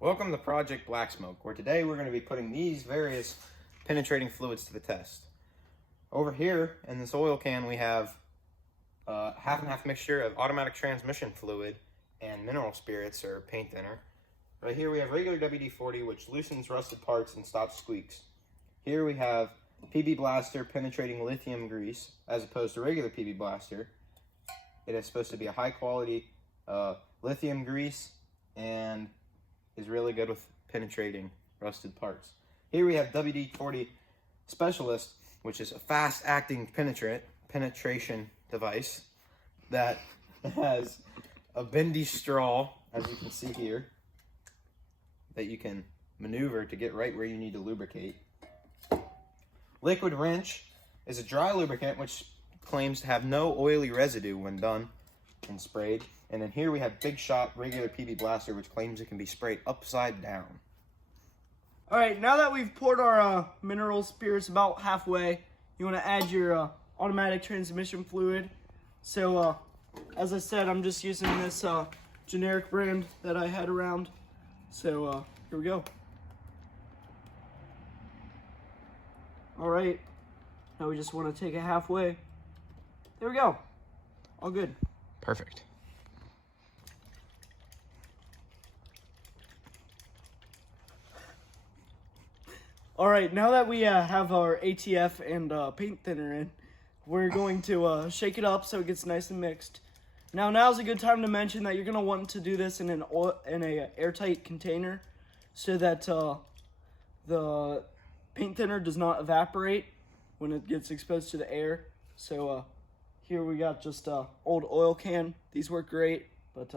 Welcome to Project Black Smoke, where today we're going to be putting these various penetrating fluids to the test. Over here in this oil can we have a half and half mixture of automatic transmission fluid and mineral spirits or paint thinner. Right here we have regular WD-40, which loosens rusted parts and stops squeaks. Here we have PB Blaster penetrating lithium grease as opposed to regular PB Blaster. It is supposed to be a high quality lithium grease and is really good with penetrating rusted parts. Here we have WD-40 Specialist, which is a fast-acting penetration device that has a bendy straw, as you can see here, that you can maneuver to get right where you need to lubricate. Liquid Wrench is a dry lubricant which claims to have no oily residue when done and sprayed. And then here we have Big Shot regular PB Blaster, which claims it can be sprayed upside down. All right, now that we've poured our mineral spirits about halfway, you want to add your automatic transmission fluid. So, as I said, I'm just using this generic brand that I had around. So, here we go. All right, now we just want to take it halfway. There we go. All good. Perfect. All right, now that we have our ATF and paint thinner in, we're going to shake it up so it gets nice and mixed. Now's a good time to mention that you're going to want to do this in a airtight container so that the paint thinner does not evaporate when it gets exposed to the air. So here we got just old oil can. These work great, but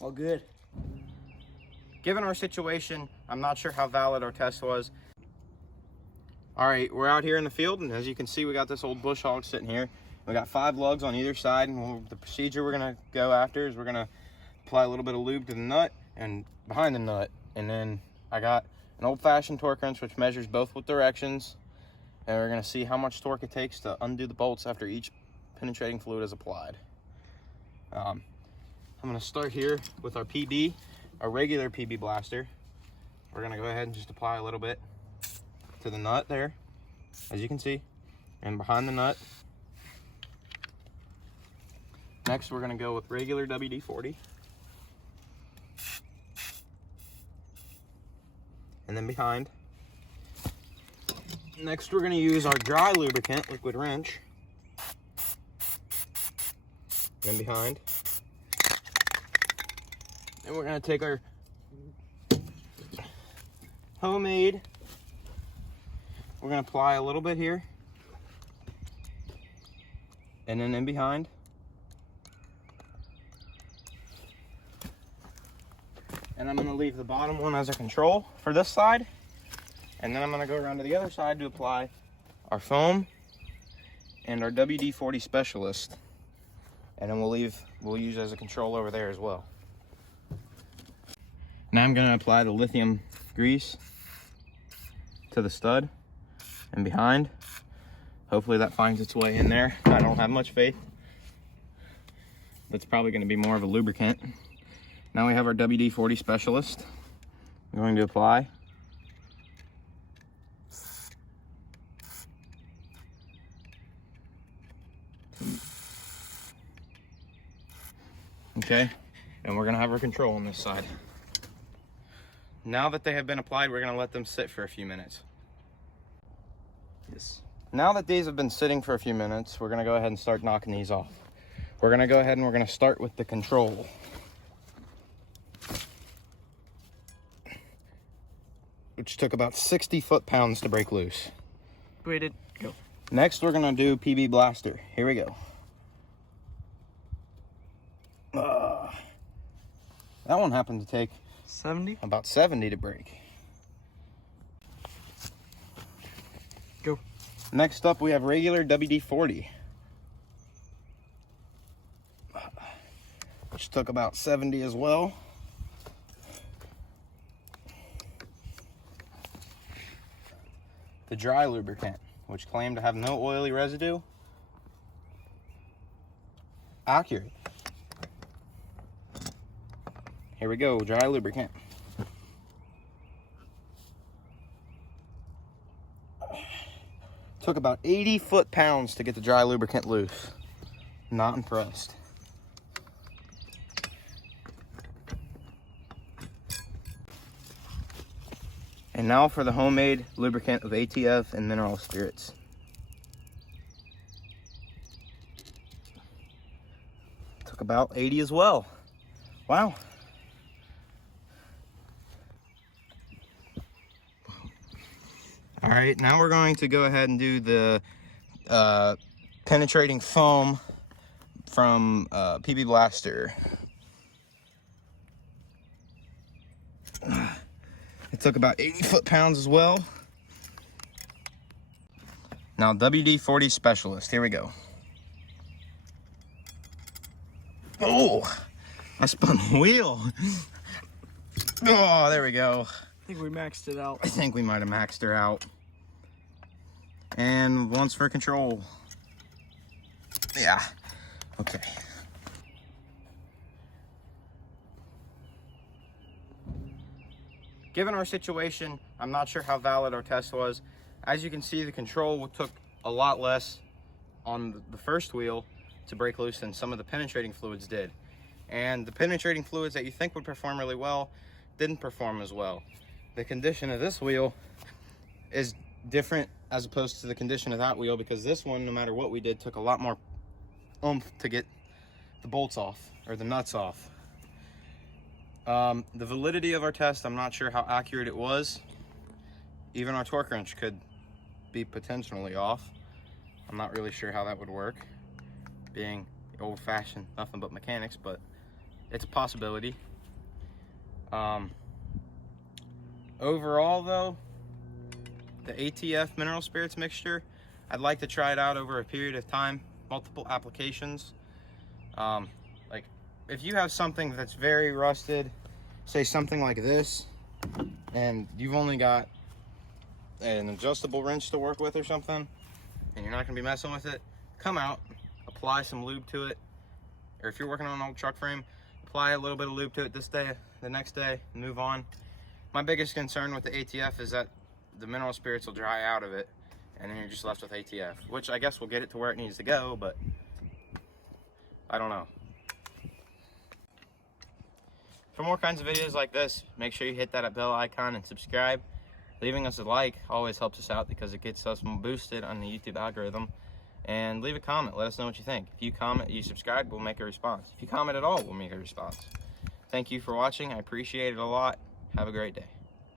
all good. Given our situation, I'm not sure how valid our test was. All right, we're out here in the field, and as you can see, we got this old bush hog sitting here. We got 5 lugs on either side, and the procedure we're gonna go after is we're gonna apply a little bit of lube to the nut and behind the nut. And then I got an old-fashioned torque wrench, which measures both directions, and we're gonna see how much torque it takes to undo the bolts after each penetrating fluid is applied. I'm gonna start here with our PB. Our regular PB Blaster. We're gonna go ahead and just apply a little bit to the nut there, as you can see, and behind the nut. Next, we're gonna go with regular WD-40. And then behind. Next, we're gonna use our dry lubricant, Liquid Wrench. Then behind. And we're gonna take our homemade, we're gonna apply a little bit here, and then in behind. And I'm gonna leave the bottom one as a control for this side, and then I'm gonna go around to the other side to apply our foam and our WD-40 Specialist, and then we'll use as a control over there as well. Now I'm gonna apply the lithium grease to the stud and behind. Hopefully that finds its way in there. I don't have much faith. That's probably gonna be more of a lubricant. Now we have our WD-40 Specialist. I'm going to apply. Okay, and we're gonna have our control on this side. Now that they have been applied, we're gonna let them sit for a few minutes. Yes. Now that these have been sitting for a few minutes, we're gonna go ahead and start knocking these off. We're gonna go ahead and we're gonna start with the control. Which took about 60 foot-pounds to break loose. Waited, go. Next, we're gonna do PB Blaster. Here we go. That one happened to take 70? about 70 to break. Go. Next up, we have regular WD-40. Which took about 70 as well. The dry lubricant, which claimed to have no oily residue. Accurate. Here we go, dry lubricant. Took about 80 foot-pounds to get the dry lubricant loose. Not impressed. And now for the homemade lubricant of ATF and mineral spirits. Took about 80 as well. Wow. All right, now we're going to go ahead and do the penetrating foam from PB Blaster. It took about 80 foot-pounds as well. Now WD-40 Specialist, here we go. Oh, I spun the wheel. Oh, there we go. I think we maxed it out. I think we might have maxed her out. And once for control. Yeah, okay. Given our situation, I'm not sure how valid our test was. As you can see, the control took a lot less on the first wheel to break loose than some of the penetrating fluids did. And the penetrating fluids that you think would perform really well didn't perform as well. The condition of this wheel is different as opposed to the condition of that wheel, because this one, no matter what we did, took a lot more oomph to get the bolts off, or the nuts off. The validity of our test, I'm not sure how accurate it was. Even our torque wrench could be potentially off. I'm not really sure how that would work, being old-fashioned, nothing but mechanics, but it's a possibility. Overall though, the ATF mineral spirits mixture, I'd like to try it out over a period of time, multiple applications. Like if you have something that's very rusted, say something like this, and you've only got an adjustable wrench to work with or something, and you're not gonna be messing with it, come out, apply some lube to it. Or if you're working on an old truck frame, apply a little bit of lube to it this day, the next day, move on. My biggest concern with the ATF is that the mineral spirits will dry out of it, and then you're just left with ATF, which I guess will get it to where it needs to go, but I don't know. For more kinds of videos like this, make sure you hit that bell icon and subscribe. Leaving us a like always helps us out because it gets us boosted on the YouTube algorithm. And leave a comment, let us know what you think. If you comment, you subscribe, we'll make a response. If you comment at all, we'll make a response. Thank you for watching, I appreciate it a lot. Have a great day.